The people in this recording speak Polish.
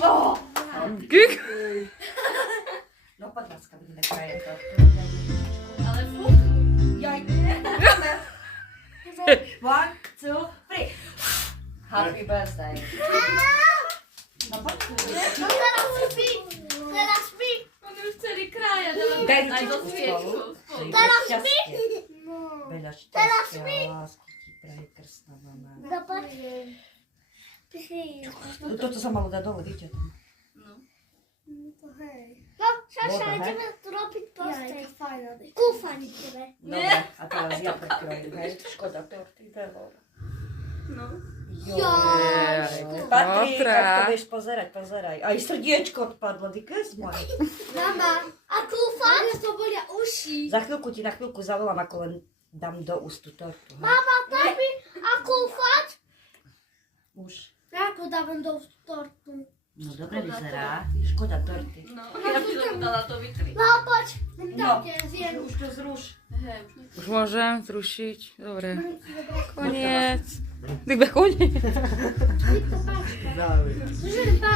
O! Gig. No poď, láska, budeme krajem to. Ale fú. Jaj. 1, 2, 3. Happy birthday. No poď. No teraz mi. On już celý kraja, ale Daj aj do ručičku sviečku. spolu. Teraz Šťastie. No. Veľa Teraz šťastia a lásky ti praje krstná mama. Zobacz. Toto sa malo dať dole, vidíte tam. No. No, Šaša, Voda, hej? ideme tu robiť Jaj, postej. to fajno. Kúfaň tebe. Dobre, a teraz ja prekroju, hej? Škoda torty, veľa. No. Jaj. Patrik, Dobre. ak to vieš pozerať, pozeraj. Aj srdiečko odpadlo, ty kes môj. Mama, a kúfaň? Mne to bolia uši. Za chvíľku ti na chvíľku zavolám, ako len dám do úst tú tortu. Hej? Mama, daj mi, a kúfaň? Už. Ako dávam do tortu. No dobre vyzerá. Škoda torty. No, ja by som dala to vytriť. No, poď. No, Zjem. už to zruš. Hej, už Už môžem zrušiť. Dobre. Koniec. Koniec. Žrba.